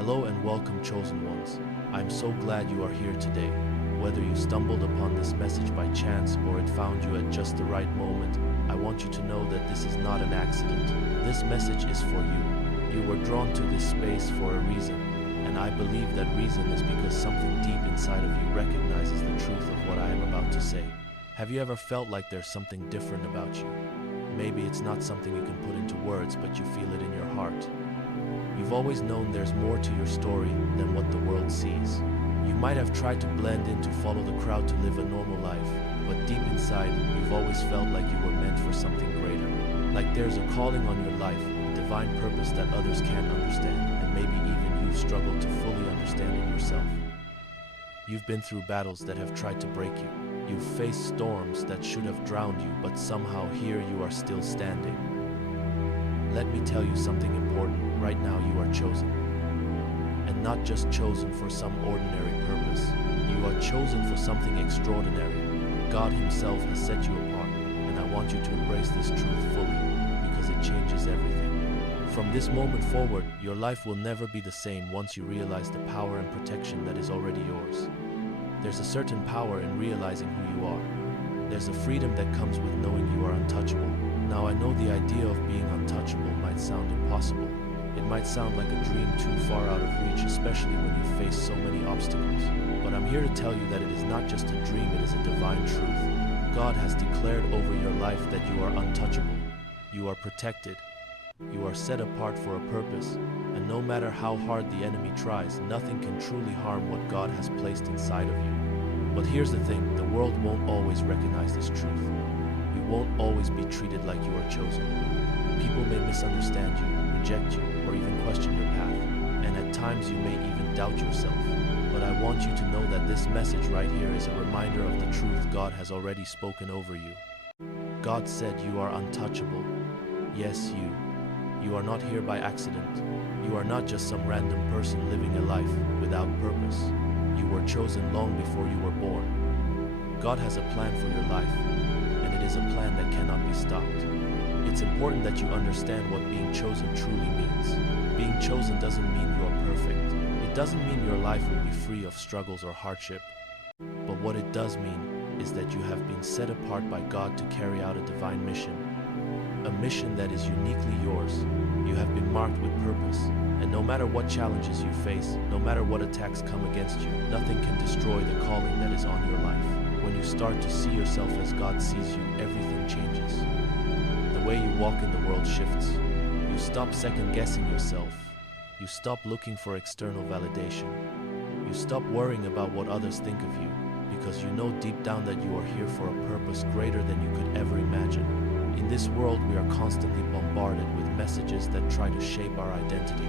Hello and welcome, chosen ones. I'm so glad you are here today. Whether you stumbled upon this message by chance or it found you at just the right moment, I want you to know that this is not an accident. This message is for you. You were drawn to this space for a reason, and I believe that reason is because something deep inside of you recognizes the truth of what I am about to say. Have you ever felt like there's something different about you? Maybe it's not something you can put into words, but you feel it in your heart. You've always known there's more to your story than what the world sees. You might have tried to blend in to follow the crowd to live a normal life, but deep inside, you've always felt like you were meant for something greater. Like there's a calling on your life, a divine purpose that others can't understand, and maybe even you've struggled to fully understand it yourself. You've been through battles that have tried to break you. You've faced storms that should have drowned you, but somehow here you are still standing. Let me tell you something important. Right now you are chosen. And not just chosen for some ordinary purpose. You are chosen for something extraordinary. God Himself has set you apart, and I want you to embrace this truth fully, because it changes everything. From this moment forward, your life will never be the same once you realize the power and protection that is already yours. There's a certain power in realizing who you are. There's a freedom that comes with knowing you are untouchable. Now I know the idea of being untouchable might sound impossible. It might sound like a dream too far out of reach, especially when you face so many obstacles. But I'm here to tell you that it is not just a dream, it is a divine truth. God has declared over your life that you are untouchable. You are protected. You are set apart for a purpose. And no matter how hard the enemy tries, nothing can truly harm what God has placed inside of you. But here's the thing, the world won't always recognize this truth. You won't always be treated like you are chosen. People may misunderstand you, reject you, or even question your path. And at times you may even doubt yourself. But I want you to know that this message right here is a reminder of the truth God has already spoken over you. God said you are untouchable. Yes, you. You are not here by accident. You are not just some random person living a life without purpose. You were chosen long before you were born. God has a plan for your life, and it is a plan that cannot be stopped. It's important that you understand what being chosen truly means. Being chosen doesn't mean you are perfect. It doesn't mean your life will be free of struggles or hardship. But what it does mean is that you have been set apart by God to carry out a divine mission. A mission that is uniquely yours. You have been marked with purpose, and no matter what challenges you face, no matter what attacks come against you, nothing can destroy the calling that is on your life. When you start to see yourself as God sees you, everything changes. The way you walk in the world shifts. You stop second-guessing yourself. You stop looking for external validation. You stop worrying about what others think of you, because you know deep down that you are here for a purpose greater than you could ever imagine. In this world, we are constantly bombarded with messages that try to shape our identity.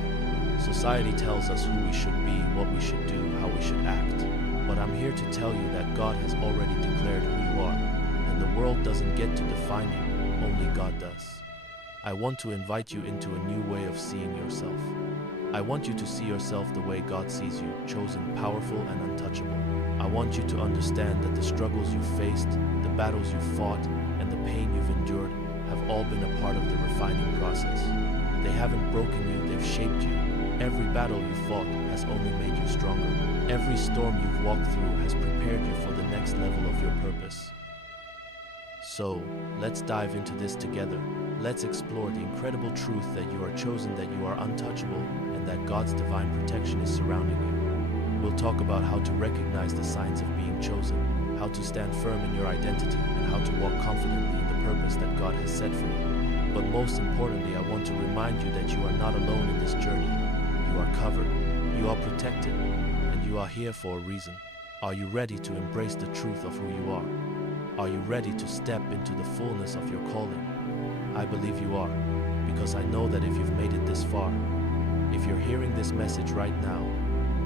Society tells us who we should be, what we should do, how we should act. But I'm here to tell you that God has already declared who you are, and the world doesn't get to define you, only God does. I want to invite you into a new way of seeing yourself. I want you to see yourself the way God sees you, chosen, powerful, and untouchable. I want you to understand that the struggles you faced, the battles you fought, and the pain you've endured have all been a part of the refining process. They haven't broken you, they've shaped you. Every battle you fought has only made you stronger. Every storm you've walked through has prepared you for the next level of your purpose. So, let's dive into this together. Let's explore the incredible truth that you are chosen, that you are untouchable, and that God's divine protection is surrounding you. We'll talk about how to recognize the signs of being chosen, how to stand firm in your identity, and how to walk confidently in the purpose that God has set for you. But most importantly, I want to remind you that you are not alone in this journey. You are covered, you are protected, and you are here for a reason. Are you ready to embrace the truth of who you are? Are you ready to step into the fullness of your calling? I believe you are, because I know that if you've made it this far, if you're hearing this message right now,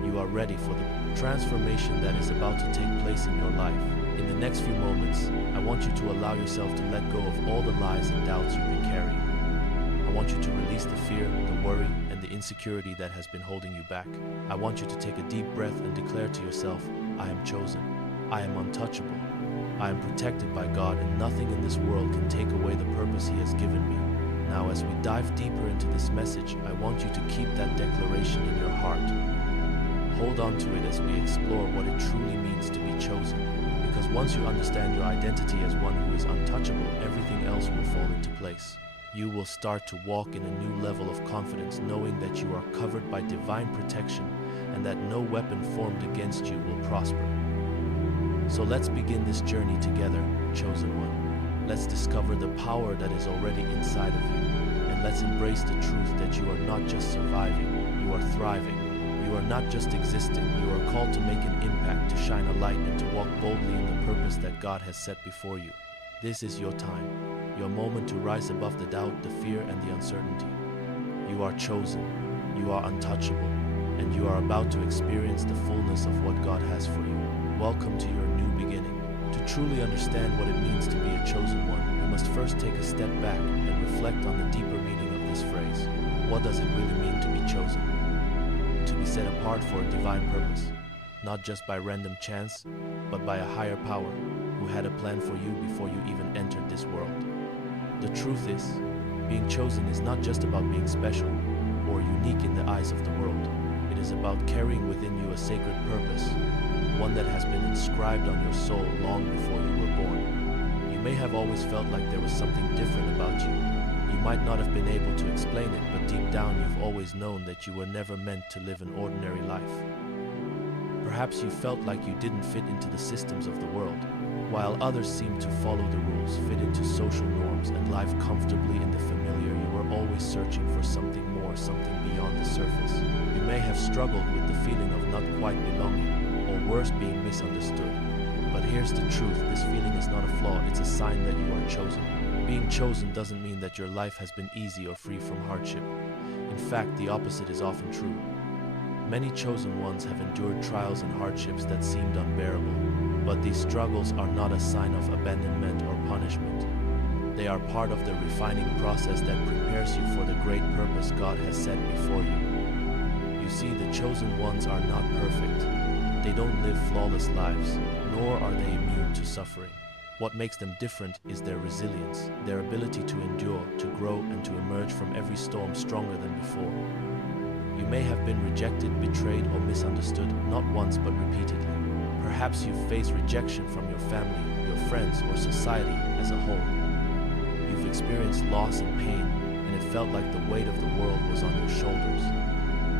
you are ready for the transformation that is about to take place in your life. In the next few moments, I want you to allow yourself to let go of all the lies and doubts you've been carrying. I want you to release the fear, the worry, and the insecurity that has been holding you back. I want you to take a deep breath and declare to yourself, I am chosen. I am untouchable. I am protected by God, and nothing in this world can take away the purpose He has given me. Now, as we dive deeper into this message, I want you to keep that declaration in your heart. Hold on to it as we explore what it truly means to be chosen. Because once you understand your identity as one who is untouchable, everything else will fall into place. You will start to walk in a new level of confidence, knowing that you are covered by divine protection and that no weapon formed against you will prosper. So let's begin this journey together, chosen one. Let's discover the power that is already inside of you, and let's embrace the truth that you are not just surviving, you are thriving. You are not just existing, you are called to make an impact, to shine a light, and to walk boldly in the purpose that God has set before you. This is your time, your moment to rise above the doubt, the fear, and the uncertainty. You are chosen, you are untouchable, and you are about to experience the fullness of what God has for you. Welcome to your new beginning. To truly understand what it means to be a chosen one, we must first take a step back and reflect on the deeper meaning of this phrase. What does it really mean to be chosen? To be set apart for a divine purpose, not just by random chance, but by a higher power who had a plan for you before you even entered this world. The truth is, being chosen is not just about being special or unique in the eyes of the world. It is about carrying within you a sacred purpose, one that has been inscribed on your soul long before you were born. You may have always felt like there was something different about you. You might not have been able to explain it, but deep down you've always known that you were never meant to live an ordinary life. Perhaps you felt like you didn't fit into the systems of the world, while others seemed to follow the rules, fit into social norms, and live comfortably in the familiar. You were always searching for something more, something beyond the surface. You may have struggled with the feeling of not quite belonging, or worse, being misunderstood. But here's the truth, this feeling is not a flaw, it's a sign that you are chosen. Being chosen doesn't mean that your life has been easy or free from hardship. In fact, the opposite is often true. Many chosen ones have endured trials and hardships that seemed unbearable, but these struggles are not a sign of abandonment or punishment. They are part of the refining process that prepares you for the great purpose God has set before you. You see, the chosen ones are not perfect. They don't live flawless lives, nor are they immune to suffering. What makes them different is their resilience, their ability to endure, to grow, and to emerge from every storm stronger than before. You may have been rejected, betrayed, or misunderstood, not once but repeatedly. Perhaps you've faced rejection from your family, your friends, or society as a whole. You've experienced loss and pain, and it felt like the weight of the world was on your shoulders.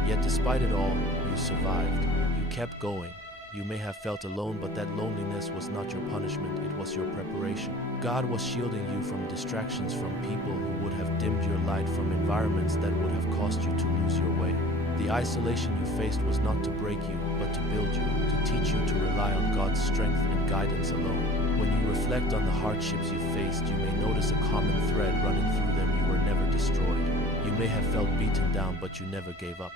Yet despite it all, you survived. You kept going. You may have felt alone, but that loneliness was not your punishment, it was your preparation. God was shielding you from distractions, from people who would have dimmed your light, from environments that would have caused you to lose your way. The isolation you faced was not to break you, but to build you, to teach you to rely on God's strength and guidance alone. When you reflect on the hardships you faced, you may notice a common thread running through them. You were never destroyed. You may have felt beaten down, but you never gave up.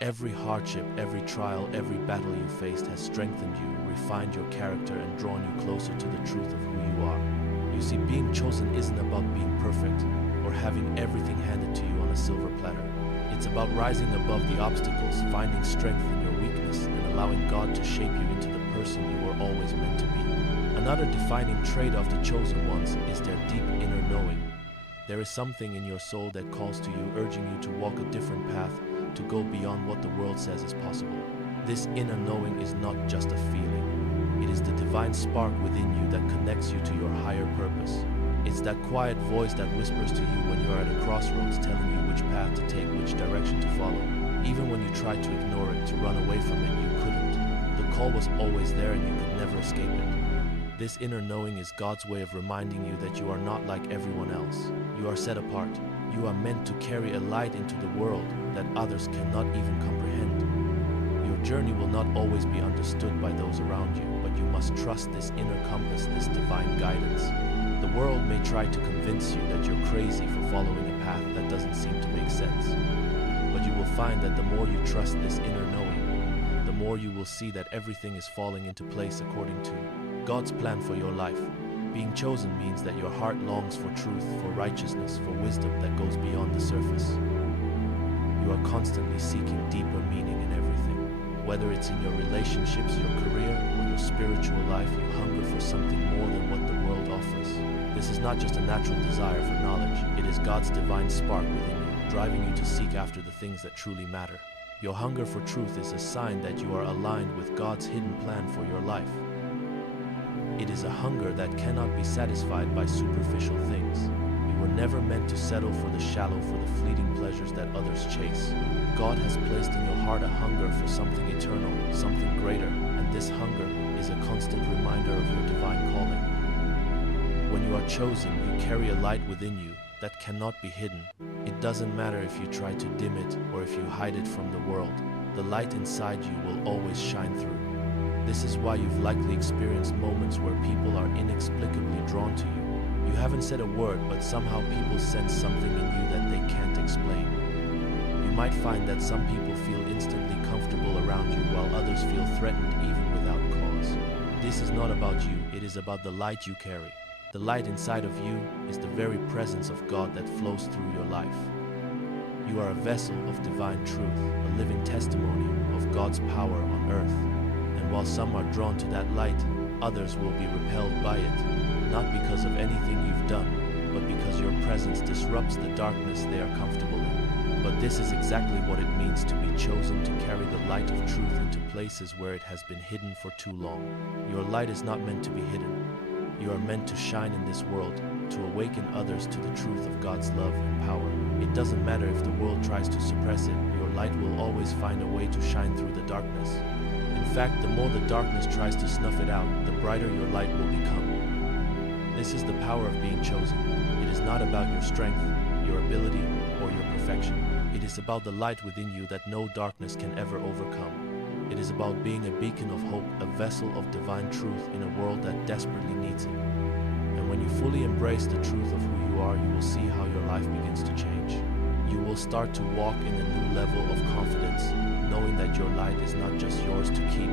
Every hardship, every trial, every battle you faced has strengthened you, refined your character, and drawn you closer to the truth of who you are. You see, being chosen isn't about being perfect or having everything handed to you on a silver platter. It's about rising above the obstacles, finding strength in your weakness, and allowing God to shape you into the person you were always meant to be. Another defining trait of the chosen ones is their deep inner knowing. There is something in your soul that calls to you, urging you to walk a different path, to go beyond what the world says is possible. This inner knowing is not just a feeling. It is the divine spark within you that connects you to your higher purpose. It's that quiet voice that whispers to you when you are at a crossroads, telling you which path to take, which direction to follow. Even when you tried to ignore it, to run away from it, you couldn't. The call was always there and you could never escape it. This inner knowing is God's way of reminding you that you are not like everyone else. You are set apart. You are meant to carry a light into the world that others cannot even comprehend. Your journey will not always be understood by those around you, but you must trust this inner compass, this divine guidance. The world may try to convince you that you're crazy for following a path that doesn't seem to make sense. But you will find that the more you trust this inner knowing, the more you will see that everything is falling into place according to God's plan for your life. Being chosen means that your heart longs for truth, for righteousness, for wisdom that goes beyond the surface. You are constantly seeking deeper meaning in everything. Whether it's in your relationships, your career, or your spiritual life, you hunger for something more than what the world offers. This is not just a natural desire for knowledge, it is God's divine spark within you, driving you to seek after the things that truly matter. Your hunger for truth is a sign that you are aligned with God's hidden plan for your life. It is a hunger that cannot be satisfied by superficial things. You were never meant to settle for the shallow, for the fleeting pleasures that others chase. God has placed in your heart a hunger for something eternal, something greater, and this hunger is a constant reminder of your divine calling. When you are chosen, you carry a light within you that cannot be hidden. It doesn't matter if you try to dim it or if you hide it from the world. The light inside you will always shine through. This is why you've likely experienced moments where people are inexplicably drawn to you. You haven't said a word, but somehow people sense something in you that they can't explain. You might find that some people feel instantly comfortable around you while others feel threatened even without cause. This is not about you, it is about the light you carry. The light inside of you is the very presence of God that flows through your life. You are a vessel of divine truth, a living testimony of God's power on earth. And while some are drawn to that light, others will be repelled by it, not because of anything you've done, but because your presence disrupts the darkness they are comfortable in. But this is exactly what it means to be chosen to carry the light of truth into places where it has been hidden for too long. Your light is not meant to be hidden. You are meant to shine in this world, to awaken others to the truth of God's love and power. It doesn't matter if the world tries to suppress it, your light will always find a way to shine through the darkness. In fact, the more the darkness tries to snuff it out, the brighter your light will become. This is the power of being chosen. It is not about your strength, your ability, or your perfection. It is about the light within you that no darkness can ever overcome. It is about being a beacon of hope, a vessel of divine truth in a world that desperately needs it. And when you fully embrace the truth of who you are, you will see how your life begins to change. You will start to walk in a new level of confidence, knowing that your light is not just yours to keep,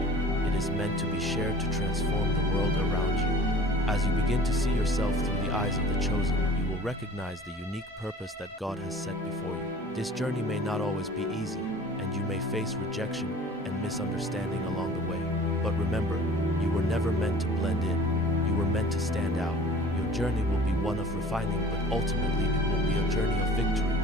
it is meant to be shared to transform the world around you. As you begin to see yourself through the eyes of the chosen, you will recognize the unique purpose that God has set before you. This journey may not always be easy, and you may face rejection and misunderstanding along the way. But remember, you were never meant to blend in. You were meant to stand out. Your journey will be one of refining, but ultimately it will be a journey of victory.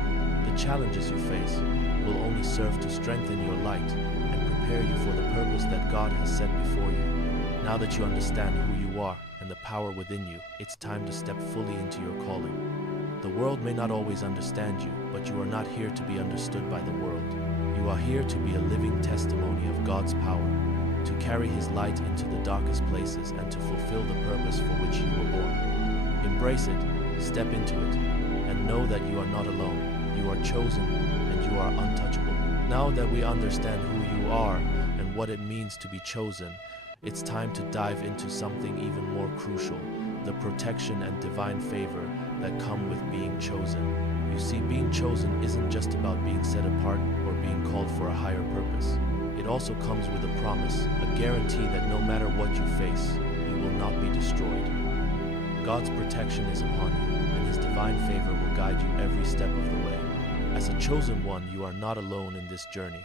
The challenges you face will only serve to strengthen your light and prepare you for the purpose that God has set before you. Now that you understand who you are and the power within you, it's time to step fully into your calling. The world may not always understand you, but you are not here to be understood by the world. You are here to be a living testimony of God's power, to carry His light into the darkest places and to fulfill the purpose for which you were born. Embrace it, step into it, and know that you are not alone. You are chosen, and you are untouchable. Now that we understand who you are and what it means to be chosen, it's time to dive into something even more crucial, the protection and divine favor that come with being chosen. You see, being chosen isn't just about being set apart or being called for a higher purpose. It also comes with a promise, a guarantee that no matter what you face, you will not be destroyed. God's protection is upon you, and His divine favor will guide you every step of the way. As a chosen one, you are not alone in this journey.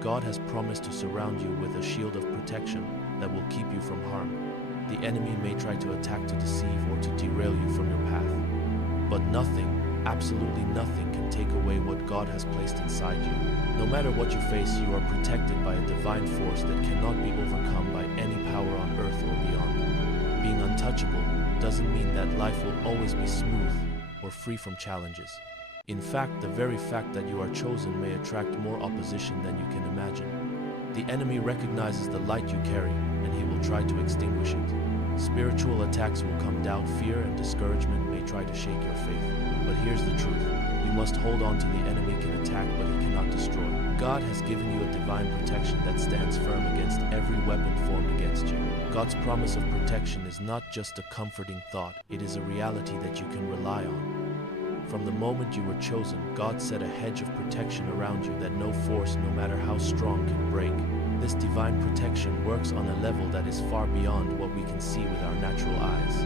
God has promised to surround you with a shield of protection that will keep you from harm. The enemy may try to attack to deceive or to derail you from your path. But nothing, absolutely nothing, can take away what God has placed inside you. No matter what you face, you are protected by a divine force that cannot be overcome by any power on earth or beyond. Being untouchable doesn't mean that life will always be smooth or free from challenges. In fact, the very fact that you are chosen may attract more opposition than you can imagine. The enemy recognizes the light you carry, and he will try to extinguish it. Spiritual attacks will come, doubt, fear, and discouragement may try to shake your faith. But here's the truth. You must hold on to the enemy can attack, but he cannot destroy. God has given you a divine protection that stands firm against every weapon formed against you. God's promise of protection is not just a comforting thought, it is a reality that you can rely on. From the moment you were chosen, God set a hedge of protection around you that no force, no matter how strong, can break. This divine protection works on a level that is far beyond what we can see with our natural eyes.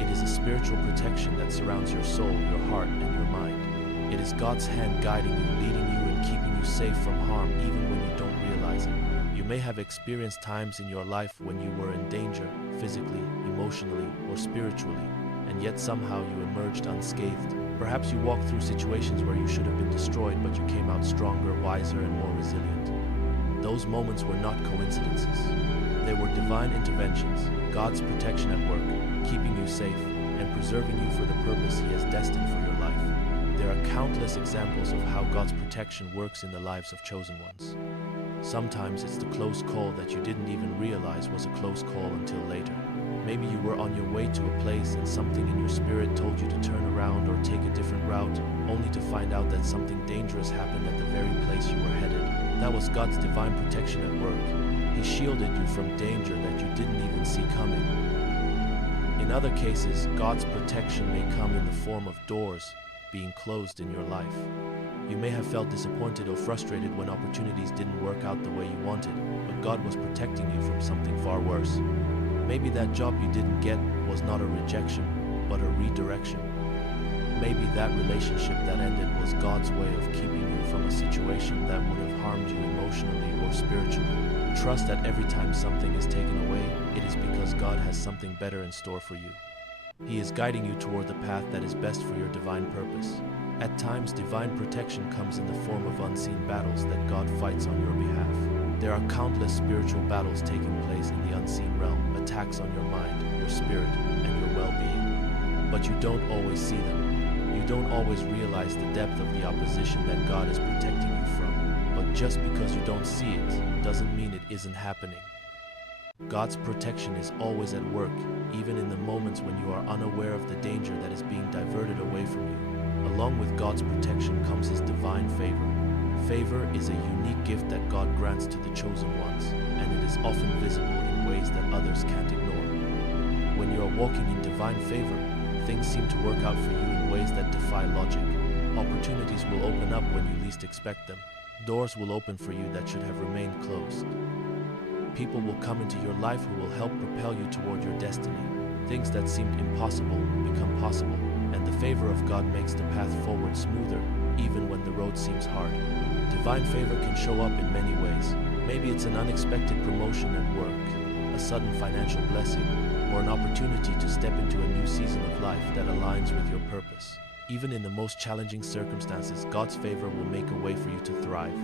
It is a spiritual protection that surrounds your soul, your heart, and your mind. It is God's hand guiding you, leading you, and keeping you safe from harm even when you don't realize it. You may have experienced times in your life when you were in danger, physically, emotionally, or spiritually, and yet somehow you emerged unscathed. Perhaps you walked through situations where you should have been destroyed, but you came out stronger, wiser, and more resilient. Those moments were not coincidences. They were divine interventions, God's protection at work, keeping you safe and preserving you for the purpose He has destined for your life. There are countless examples of how God's protection works in the lives of chosen ones. Sometimes it's the close call that you didn't even realize was a close call until later. Maybe you were on your way to a place and something in your spirit told you to turn around or take a different route, only to find out that something dangerous happened at the very place you were headed. That was God's divine protection at work. He shielded you from danger that you didn't even see coming. In other cases, God's protection may come in the form of doors being closed in your life. You may have felt disappointed or frustrated when opportunities didn't work out the way you wanted, but God was protecting you from something far worse. Maybe that job you didn't get was not a rejection, but a redirection. Maybe that relationship that ended was God's way of keeping you from a situation that would have harmed you emotionally or spiritually. Trust that every time something is taken away, it is because God has something better in store for you. He is guiding you toward the path that is best for your divine purpose. At times, divine protection comes in the form of unseen battles that God fights on your behalf. There are countless spiritual battles taking place in the unseen realm, attacks on your mind, your spirit, and your well-being. But you don't always see them. You don't always realize the depth of the opposition that God is protecting you from. But just because you don't see it, doesn't mean it isn't happening. God's protection is always at work, even in the moments when you are unaware of the danger that is being diverted away from you. Along with God's protection comes His divine favor. Favor is a unique gift that God grants to the chosen ones, and it is often visible in ways that others can't ignore. When you are walking in divine favor, things seem to work out for you in ways that defy logic. Opportunities will open up when you least expect them. Doors will open for you that should have remained closed. People will come into your life who will help propel you toward your destiny. Things that seemed impossible become possible, and the favor of God makes the path forward smoother, even when the road seems hard. Divine favor can show up in many ways. Maybe it's an unexpected promotion at work, a sudden financial blessing, or an opportunity to step into a new season of life that aligns with your purpose. Even in the most challenging circumstances, God's favor will make a way for you to thrive.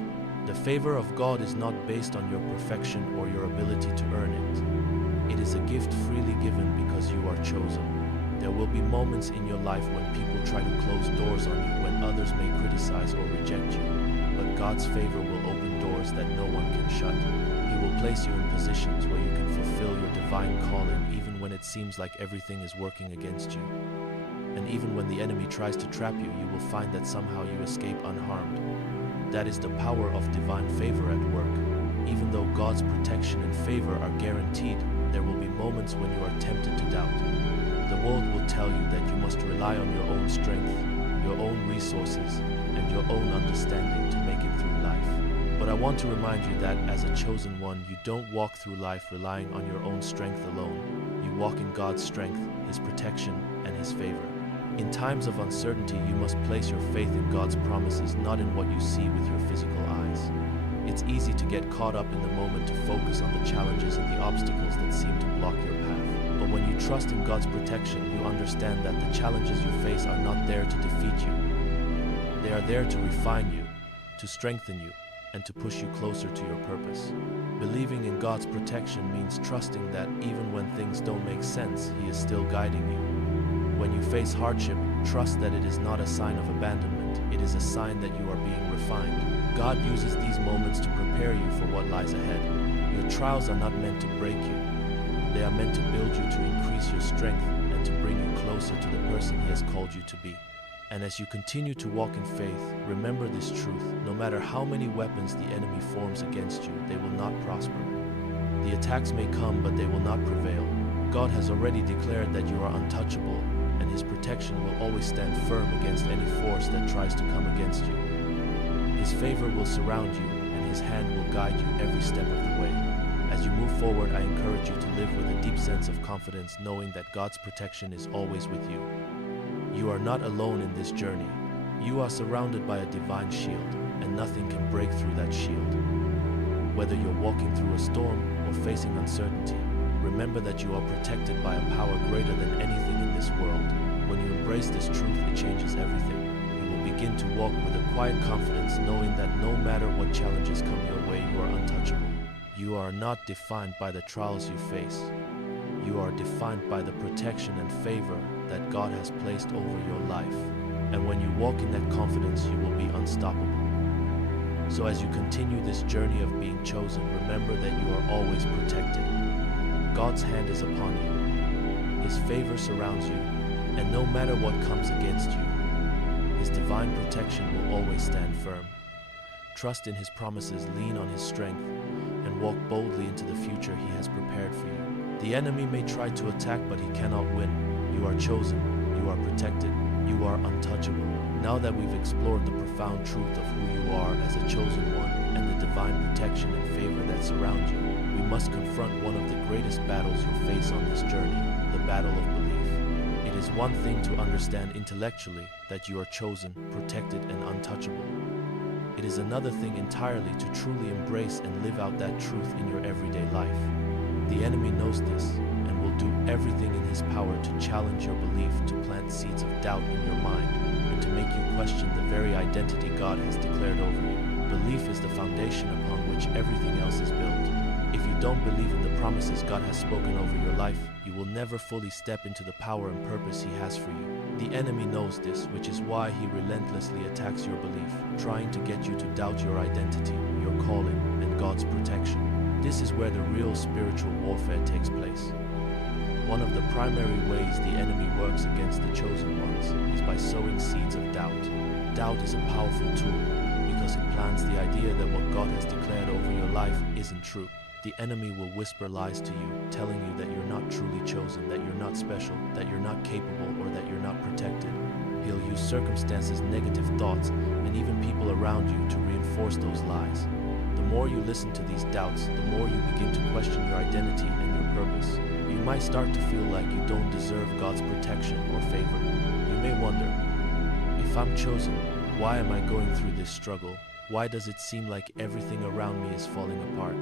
The favor of God is not based on your perfection or your ability to earn it. It is a gift freely given because you are chosen. There will be moments in your life when people try to close doors on you, when others may criticize or reject you. But God's favor will open doors that no one can shut. He will place you in positions where you can fulfill your divine calling even when it seems like everything is working against you. And even when the enemy tries to trap you, you will find that somehow you escape unharmed. That is the power of divine favor at work. Even though God's protection and favor are guaranteed, there will be moments when you are tempted to doubt. The world will tell you that you must rely on your own strength, your own resources, and your own understanding to make it through life. But I want to remind you that as a chosen one, you don't walk through life relying on your own strength alone. You walk in God's strength, His protection, and His favor. In times of uncertainty, you must place your faith in God's promises, not in what you see with your physical eyes. It's easy to get caught up in the moment, to focus on the challenges and the obstacles that seem to block your path. But when you trust in God's protection, you understand that the challenges you face are not there to defeat you. They are there to refine you, to strengthen you, and to push you closer to your purpose. Believing in God's protection means trusting that even when things don't make sense, He is still guiding you. When you face hardship, trust that it is not a sign of abandonment. It is a sign that you are being refined. God uses these moments to prepare you for what lies ahead. Your trials are not meant to break you. They are meant to build you, to increase your strength, and to bring you closer to the person He has called you to be. And as you continue to walk in faith, remember this truth: no matter how many weapons the enemy forms against you, they will not prosper. The attacks may come, but they will not prevail. God has already declared that you are untouchable, and His protection will always stand firm against any force that tries to come against you. His favor will surround you, and His hand will guide you every step of the way. As you move forward, I encourage you to live with a deep sense of confidence, knowing that God's protection is always with you. You are not alone in this journey. You are surrounded by a divine shield, and nothing can break through that shield. Whether you're walking through a storm or facing uncertainty, remember that you are protected by a power greater than anything in this world. When you embrace this truth, it changes everything. You will begin to walk with a quiet confidence, knowing that no matter what challenges come your way, you are untouchable. You are not defined by the trials you face. You are defined by the protection and favor that God has placed over your life. And when you walk in that confidence, you will be unstoppable. So as you continue this journey of being chosen, remember that you are always protected. God's hand is upon you. His favor surrounds you, and no matter what comes against you, His divine protection will always stand firm. Trust in His promises, lean on His strength, and walk boldly into the future He has prepared for you. The enemy may try to attack, but he cannot win. You are chosen, you are protected, you are untouchable. Now that we've explored the profound truth of who you are as a chosen one and the divine protection and favor that surround you, we must confront one of the greatest battles you'll face on this journey, the battle of belief. It is one thing to understand intellectually that you are chosen, protected, and untouchable. It is another thing entirely to truly embrace and live out that truth in your everyday life. The enemy knows this and will do everything in his power to challenge your belief, to plant seeds of doubt in your mind, and to make you question the very identity God has declared over you. Belief is the foundation upon which everything else is built. If you don't believe in the promises God has spoken over your life, you will never fully step into the power and purpose He has for you. The enemy knows this, which is why he relentlessly attacks your belief, trying to get you to doubt your identity, your calling, and God's protection. This is where the real spiritual warfare takes place. One of the primary ways the enemy works against the chosen ones is by sowing seeds of doubt. Doubt is a powerful tool because it plants the idea that what God has declared over your life isn't true. The enemy will whisper lies to you, telling you that you're not truly chosen, that you're not special, that you're not capable, or that you're not protected. He'll use circumstances, negative thoughts, and even people around you to reinforce those lies. The more you listen to these doubts, the more you begin to question your identity and your purpose. You might start to feel like you don't deserve God's protection or favor. You may wonder, if I'm chosen, why am I going through this struggle? Why does it seem like everything around me is falling apart?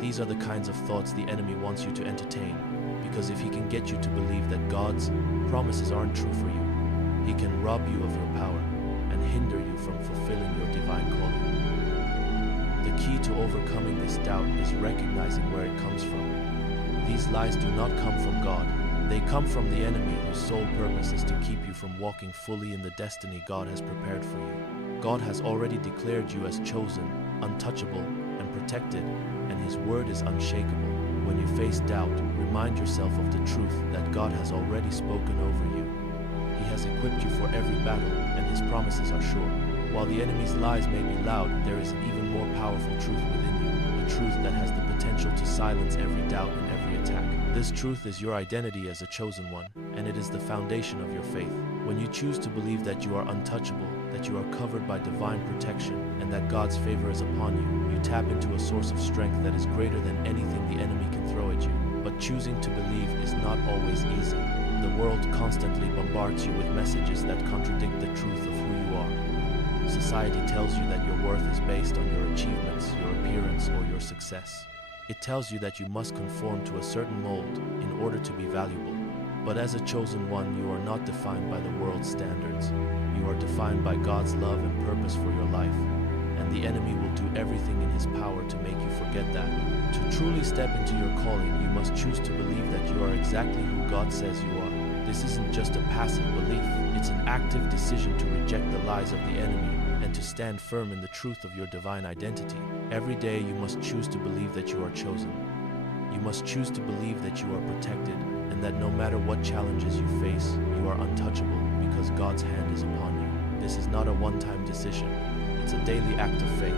These are the kinds of thoughts the enemy wants you to entertain, because if he can get you to believe that God's promises aren't true for you, he can rob you of your power and hinder you from fulfilling your divine calling. The key to overcoming this doubt is recognizing where it comes from. These lies do not come from God. They come from the enemy, whose sole purpose is to keep you from walking fully in the destiny God has prepared for you. God has already declared you as chosen, untouchable, and protected, and His word is unshakable. When you face doubt, remind yourself of the truth that God has already spoken over you. He has equipped you for every battle, and His promises are sure. While the enemy's lies may be loud, there is an even more powerful truth within you, a truth that has the potential to silence every doubt and every attack. This truth is your identity as a chosen one, and it is the foundation of your faith. When you choose to believe that you are untouchable, that you are covered by divine protection, and that God's favor is upon you, you tap into a source of strength that is greater than anything the enemy can throw at you. But choosing to believe is not always easy. The world constantly bombards you with messages that contradict the truth of who you are. Society tells you that your worth is based on your achievements, your appearance, or your success. It tells you that you must conform to a certain mold in order to be valuable. But as a chosen one, you are not defined by the world's standards. You are defined by God's love and purpose for your life. And the enemy will do everything in his power to make you forget that. To truly step into your calling, you must choose to believe that you are exactly who God says you are. This isn't just a passive belief, it's an active decision to reject the lies of the enemy and to stand firm in the truth of your divine identity. Every day you must choose to believe that you are chosen. You must choose to believe that you are protected and that no matter what challenges you face, you are untouchable because God's hand is upon you. This is not a one-time decision. It's a daily act of faith.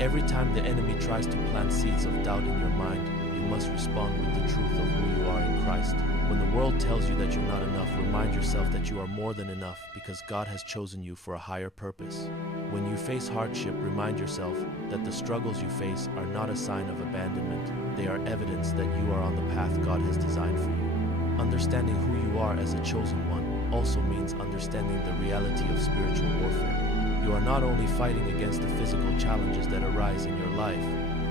Every time the enemy tries to plant seeds of doubt in your mind, you must respond with the truth of who you are in Christ. When the world tells you that you're not enough, remind yourself that you are more than enough because God has chosen you for a higher purpose. When you face hardship, remind yourself that the struggles you face are not a sign of abandonment. They are evidence that you are on the path God has designed for you. Understanding who you are as a chosen one also means understanding the reality of spiritual warfare. You are not only fighting against the physical challenges that arise in your life,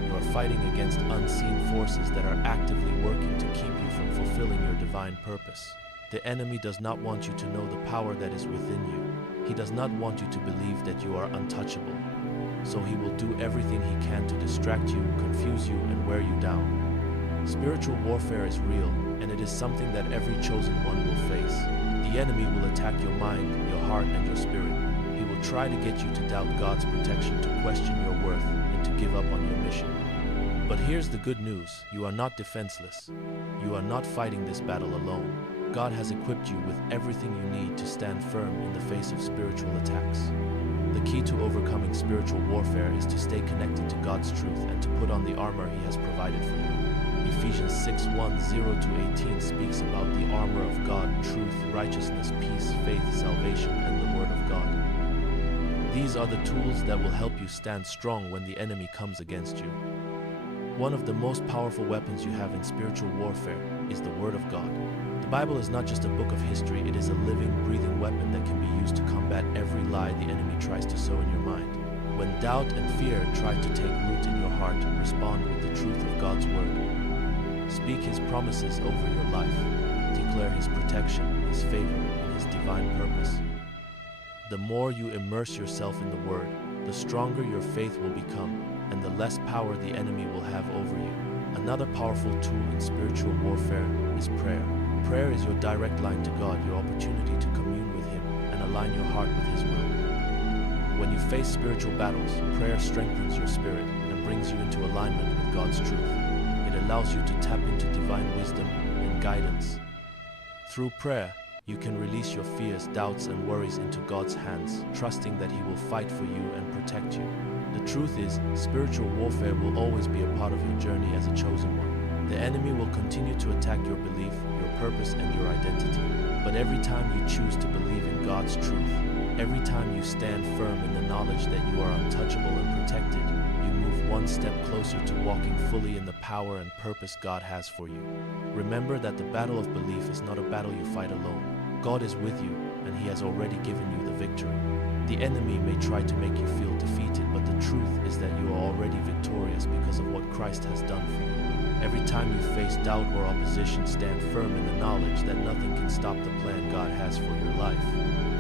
You are fighting against unseen forces that are actively working to keep you from fulfilling your divine purpose. The enemy does not want you to know the power that is within you. He does not want you to believe that you are untouchable. So he will do everything he can to distract you, confuse you, and wear you down. Spiritual warfare is real, and it is something that every chosen one will face. The enemy will attack your mind, your heart, and your spirit. He will try to get you to doubt God's protection, to question your worth, and to give up on your mission. But here's the good news: you are not defenseless. You are not fighting this battle alone. God has equipped you with everything you need to stand firm in the face of spiritual attacks. The key to overcoming spiritual warfare is to stay connected to God's truth and to put on the armor He has provided for you. Ephesians 6:1-0-18 speaks about the armor of God: truth, righteousness, peace, faith, salvation, and the Word of God. These are the tools that will help you stand strong when the enemy comes against you. One of the most powerful weapons you have in spiritual warfare is the Word of God. The Bible is not just a book of history, it is a living, breathing weapon that can be used to combat every lie the enemy tries to sow in your mind. When doubt and fear try to take root in your heart, respond with the truth of God's Word. Speak His promises over your life. Declare His protection, His favor, and His divine purpose. The more you immerse yourself in the Word, the stronger your faith will become, and the less power the enemy will have over you. Another powerful tool in spiritual warfare is prayer. Prayer is your direct line to God, your opportunity to commune with Him and align your heart with His will. When you face spiritual battles, prayer strengthens your spirit and brings you into alignment with God's truth. It allows you to tap into divine wisdom and guidance. Through prayer, you can release your fears, doubts, and worries into God's hands, trusting that He will fight for you and protect you. The truth is, spiritual warfare will always be a part of your journey as a chosen one. The enemy will continue to attack your belief, your purpose, and your identity. But every time you choose to believe in God's truth, every time you stand firm in the knowledge that you are untouchable and protected, you move one step closer to walking fully in the power and purpose God has for you. Remember that the battle of belief is not a battle you fight alone. God is with you, and He has already given you the victory. The enemy may try to make you feel defeated, but the truth is that you are already victorious because of what Christ has done for you. Every time you face doubt or opposition, stand firm in the knowledge that nothing can stop the plan God has for your life.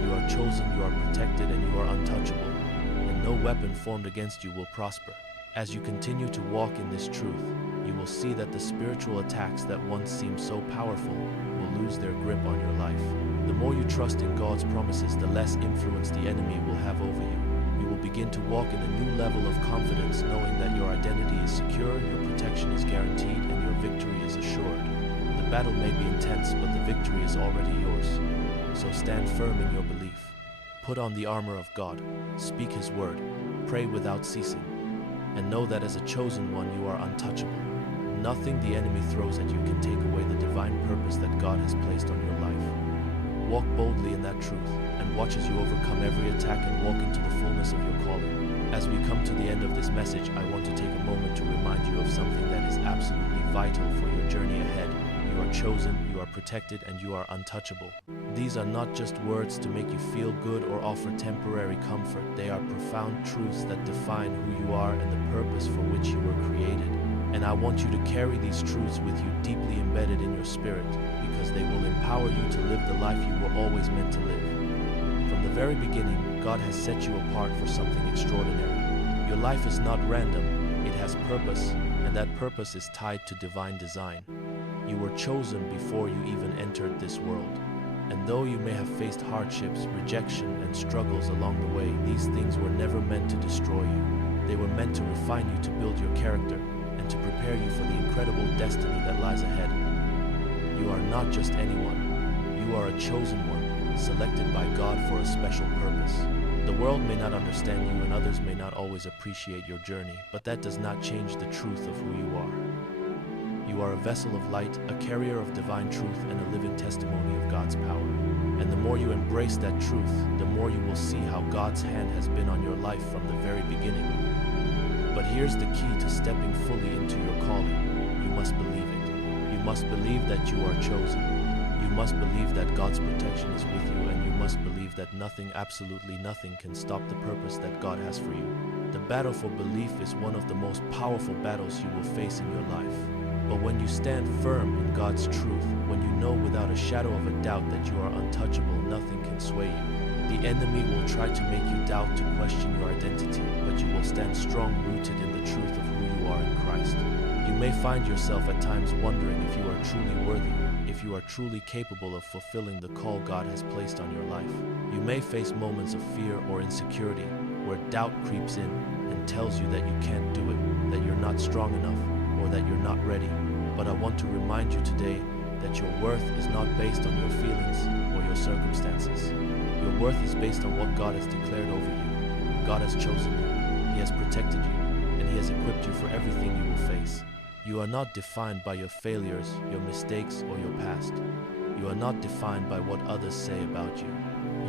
You are chosen, you are protected, and you are untouchable, and no weapon formed against you will prosper. As you continue to walk in this truth, you will see that the spiritual attacks that once seemed so powerful will lose their grip on your life. The more you trust in God's promises, the less influence the enemy will have over you. You will begin to walk in a new level of confidence, knowing that your identity is secure, your protection is guaranteed, and your victory is assured. The battle may be intense, but the victory is already yours. So stand firm in your belief. Put on the armor of God, speak His word, pray without ceasing, and know that as a chosen one you are untouchable. Nothing the enemy throws at you can take away the divine purpose that God has placed on your life. Walk boldly in that truth, and watch as you overcome every attack and walk into the fullness of your calling. As we come to the end of this message, I want to take a moment to remind you of something that is absolutely vital for your journey ahead. You are chosen, you are protected, and you are untouchable. These are not just words to make you feel good or offer temporary comfort. They are profound truths that define who you are and the purpose for which you were created. And I want you to carry these truths with you deeply embedded in your spirit, because they will empower you to live the life you were always meant to live. From the very beginning, God has set you apart for something extraordinary. Your life is not random, it has purpose, and that purpose is tied to divine design. You were chosen before you even entered this world. And though you may have faced hardships, rejection, and struggles along the way, these things were never meant to destroy you. They were meant to refine you, to build your character, and to prepare you for the incredible destiny that lies ahead. You are not just anyone. You are a chosen one, selected by God for a special purpose. The world may not understand you, and others may not always appreciate your journey, but that does not change the truth of who you are. You are a vessel of light, a carrier of divine truth, and a living testimony of God's power. And the more you embrace that truth, the more you will see how God's hand has been on your life from the very beginning. But here's the key to stepping fully into your calling. You must believe it. You must believe that you are chosen. You must believe that God's protection is with you, and you must believe that nothing, absolutely nothing, can stop the purpose that God has for you. The battle for belief is one of the most powerful battles you will face in your life. But when you stand firm in God's truth, when you know without a shadow of a doubt that you are untouchable, nothing can sway you. The enemy will try to make you doubt, to question your identity, but you will stand strong, rooted in the truth of who you are in Christ. You may find yourself at times wondering if you are truly worthy, if you are truly capable of fulfilling the call God has placed on your life. You may face moments of fear or insecurity, where doubt creeps in and tells you that you can't do it, that you're not strong enough, or that you're not ready. But I want to remind you today that your worth is not based on your feelings or your circumstances. Your worth is based on what God has declared over you. God has chosen you, He has protected you, and He has equipped you for everything you will face. You are not defined by your failures, your mistakes, or your past. You are not defined by what others say about you.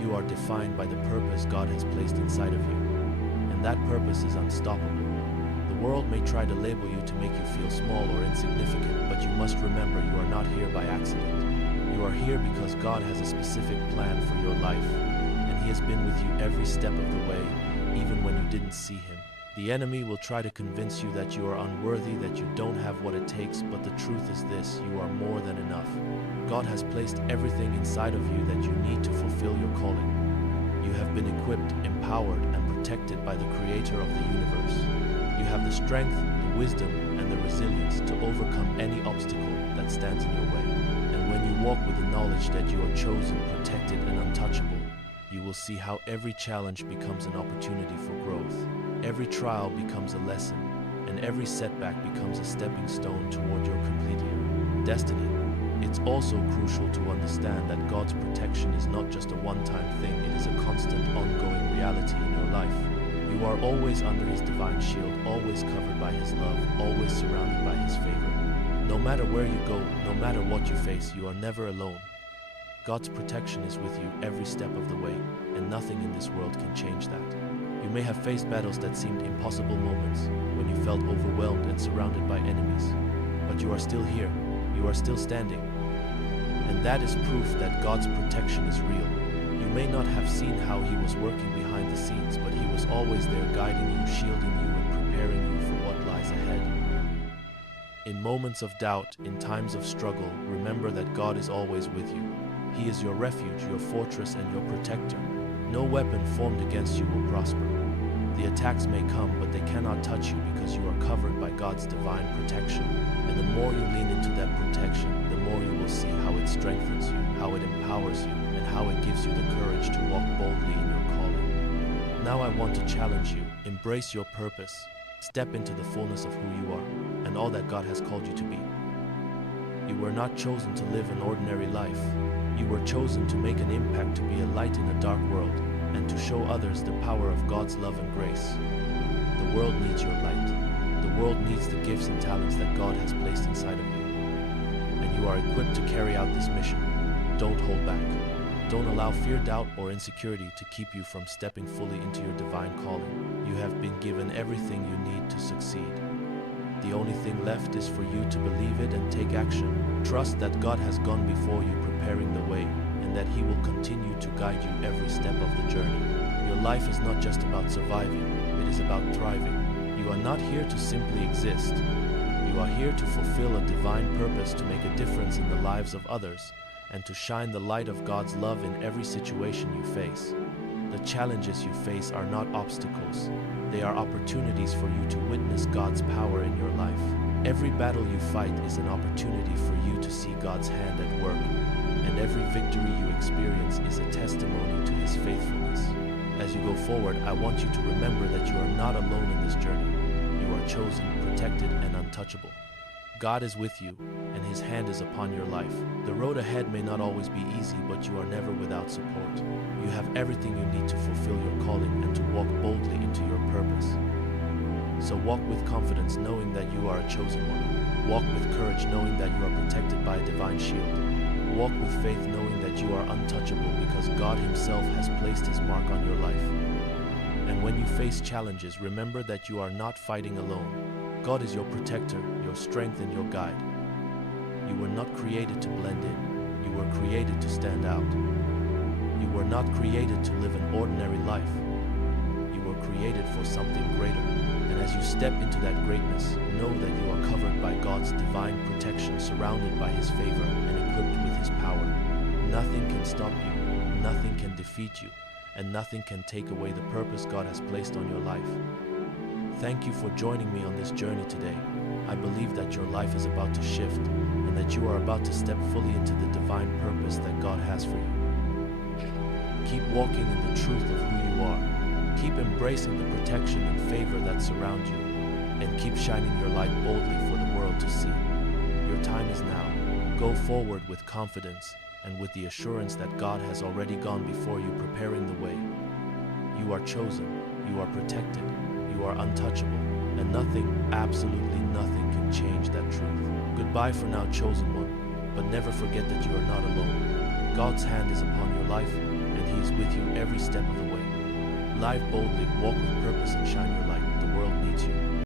You are defined by the purpose God has placed inside of you, and that purpose is unstoppable. The world may try to label you to make you feel small or insignificant, but you must remember you are not here by accident. You are here because God has a specific plan for your life, and He has been with you every step of the way, even when you didn't see Him. The enemy will try to convince you that you are unworthy, that you don't have what it takes, but the truth is this: you are more than enough. God has placed everything inside of you that you need to fulfill your calling. You have been equipped, empowered, and protected by the Creator of the universe. You have the strength, the wisdom, and the resilience to overcome any obstacle that stands in your way. And when you walk with the knowledge that you are chosen, protected, and untouchable, you will see how every challenge becomes an opportunity for growth. Every trial becomes a lesson, and every setback becomes a stepping stone toward your complete destiny. It's also crucial to understand that God's protection is not just a one-time thing, it is a constant, ongoing reality in your life. You are always under His divine shield, always covered by His love, always surrounded by His favor. No matter where you go, no matter what you face, you are never alone. God's protection is with you every step of the way, and nothing in this world can change that. You may have faced battles that seemed impossible, moments when you felt overwhelmed and surrounded by enemies. But you are still here, you are still standing. And that is proof that God's protection is real. You may not have seen how He was working behind the scenes, but He was always there, guiding you, shielding you, and preparing you for what lies ahead. In moments of doubt, in times of struggle, remember that God is always with you. He is your refuge, your fortress, and your protector. No weapon formed against you will prosper. The attacks may come, but they cannot touch you because you are covered by God's divine protection. And the more you lean into that protection, the more you will see how it strengthens you, how it empowers you, and how it gives you the courage to walk boldly in your calling. Now I want to challenge you. Embrace your purpose. Step into the fullness of who you are and all that God has called you to be. You were not chosen to live an ordinary life. You were chosen to make an impact, to be a light in a dark world, and to show others the power of God's love and grace. The world needs your light. The world needs the gifts and talents that God has placed inside of you. And you are equipped to carry out this mission. Don't hold back. Don't allow fear, doubt, or insecurity to keep you from stepping fully into your divine calling. You have been given everything you need to succeed. The only thing left is for you to believe it and take action. Trust that God has gone before you, preparing the way, and that He will continue to guide you every step of the journey. Your life is not just about surviving, it is about thriving. You are not here to simply exist. You are here to fulfill a divine purpose, to make a difference in the lives of others, and to shine the light of God's love in every situation you face. The challenges you face are not obstacles. They are opportunities for you to witness God's power in your life. Every battle you fight is an opportunity for you to see God's hand at work, and every victory you experience is a testimony to His faithfulness. As you go forward, I want you to remember that you are not alone in this journey. You are chosen, protected, and untouchable. God is with you, and His hand is upon your life. The road ahead may not always be easy, but you are never without support. You have everything you need to fulfill your calling and to walk boldly into your purpose. So walk with confidence, knowing that you are a chosen one. Walk with courage, knowing that you are protected by a divine shield. Walk with faith, knowing that you are untouchable because God Himself has placed His mark on your life. And when you face challenges, remember that you are not fighting alone. God is your protector, your strength, and your guide. You were not created to blend in. You were created to stand out. You were not created to live an ordinary life. You were created for something greater. And as you step into that greatness, know that you are covered by God's divine protection, surrounded by His favor, and equipped with His power. Nothing can stop you, nothing can defeat you, and nothing can take away the purpose God has placed on your life. Thank you for joining me on this journey today. I believe that your life is about to shift, and that you are about to step fully into the divine purpose that God has for you. Keep walking in the truth of who you are. Keep embracing the protection and favor that surround you, and keep shining your light boldly for the world to see. Your time is now. Go forward with confidence and with the assurance that God has already gone before you, preparing the way. You are chosen, you are protected, you are untouchable, and nothing, absolutely nothing, can change that truth. Goodbye for now, chosen one, but never forget that you are not alone. God's hand is upon your life, and He is with you every step of the way. Live boldly, walk with purpose, and shine your light. The world needs you.